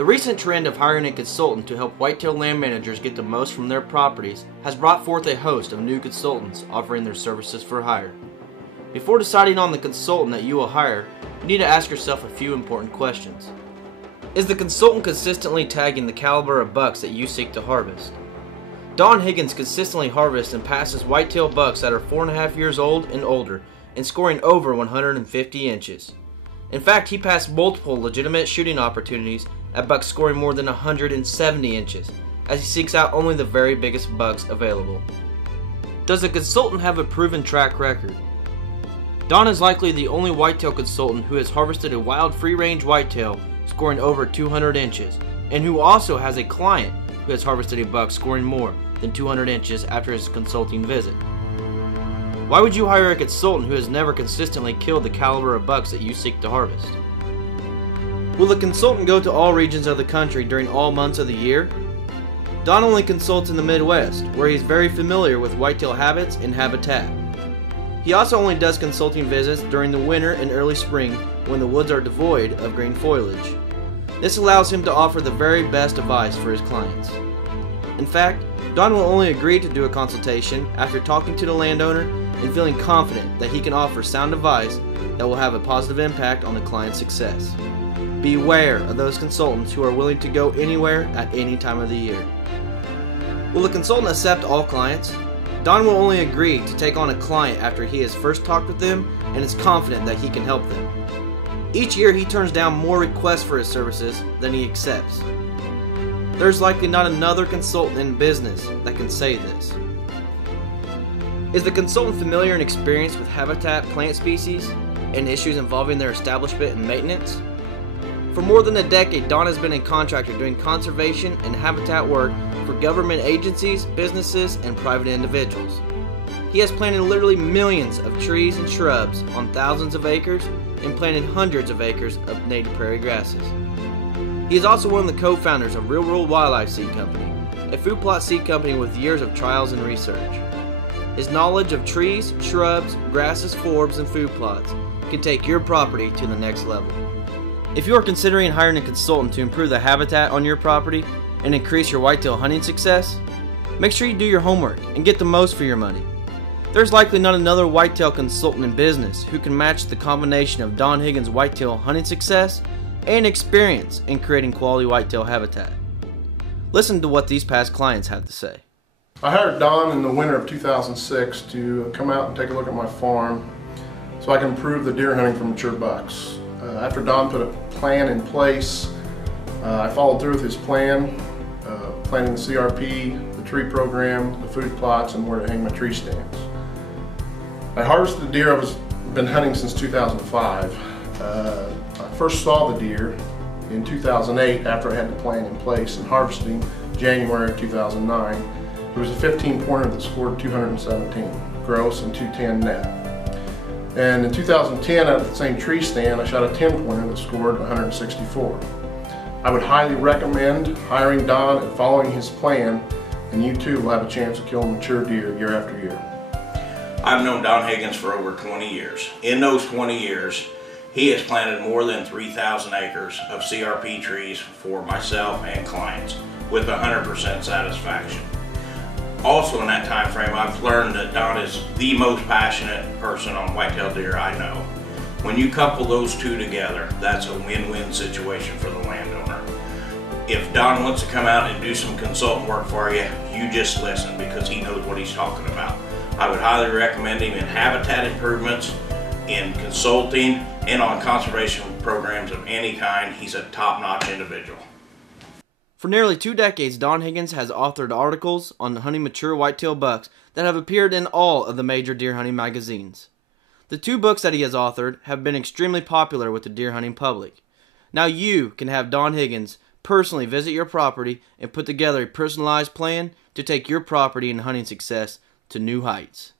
The recent trend of hiring a consultant to help whitetail land managers get the most from their properties has brought forth a host of new consultants offering their services for hire. Before deciding on the consultant that you will hire, you need to ask yourself a few important questions. Is the consultant consistently tagging the caliber of bucks that you seek to harvest? Don Higgins consistently harvests and passes whitetail bucks that are 4.5 years old and older and scoring over 150 inches. In fact, he passed multiple legitimate shooting opportunities at bucks scoring more than 170 inches, as he seeks out only the very biggest bucks available. Does the consultant have a proven track record? Don is likely the only whitetail consultant who has harvested a wild free-range whitetail scoring over 200 inches, and who also has a client who has harvested a buck scoring more than 200 inches after his consulting visit. Why would you hire a consultant who has never consistently killed the caliber of bucks that you seek to harvest? Will the consultant go to all regions of the country during all months of the year? Don only consults in the Midwest, where he is very familiar with whitetail habits and habitat. He also only does consulting visits during the winter and early spring when the woods are devoid of green foliage. This allows him to offer the very best advice for his clients. In fact, Don will only agree to do a consultation after talking to the landowner and feeling confident that he can offer sound advice that will have a positive impact on the client's success. Beware of those consultants who are willing to go anywhere at any time of the year. Will the consultant accept all clients? Don will only agree to take on a client after he has first talked with them and is confident that he can help them. Each year he turns down more requests for his services than he accepts. There's likely not another consultant in business that can say this. Is the consultant familiar and experienced with habitat plant species and issues involving their establishment and maintenance? For more than a decade, Don has been a contractor doing conservation and habitat work for government agencies, businesses, and private individuals. He has planted literally millions of trees and shrubs on thousands of acres and planted hundreds of acres of native prairie grasses. He is also one of the co-founders of Real World Wildlife Seed Company, a food plot seed company with years of trials and research. His knowledge of trees, shrubs, grasses, forbs, and food plots can take your property to the next level. If you are considering hiring a consultant to improve the habitat on your property and increase your whitetail hunting success, make sure you do your homework and get the most for your money. There's likely not another whitetail consultant in business who can match the combination of Don Higgins' whitetail hunting success and experience in creating quality whitetail habitat. Listen to what these past clients have to say. I hired Don in the winter of 2006 to come out and take a look at my farm so I can improve the deer hunting for mature bucks. After Don put a plan in place, I followed through with his plan, planning the CRP, the tree program, the food plots, and where to hang my tree stands. I harvested the deer I've been hunting since 2005. I first saw the deer in 2008 after I had the plan in place, and harvesting January of 2009. It was a 15-pointer that scored 217 gross and 210 net. And in 2010, at the same tree stand, I shot a 10-pointer that scored 164. I would highly recommend hiring Don and following his plan, and you too will have a chance of killing mature deer year after year. I've known Don Higgins for over 20 years. In those 20 years, he has planted more than 3,000 acres of CRP trees for myself and clients with 100% satisfaction. Also in that time frame, I've learned that Don is the most passionate person on whitetail deer I know. When you couple those two together, that's a win-win situation for the landowner. If Don wants to come out and do some consultant work for you, you just listen because he knows what he's talking about. I would highly recommend him in habitat improvements, in consulting, and on conservation programs of any kind. He's a top-notch individual. For nearly 2 decades, Don Higgins has authored articles on hunting mature whitetail bucks that have appeared in all of the major deer hunting magazines. The 2 books that he has authored have been extremely popular with the deer hunting public. Now you can have Don Higgins personally visit your property and put together a personalized plan to take your property and hunting success to new heights.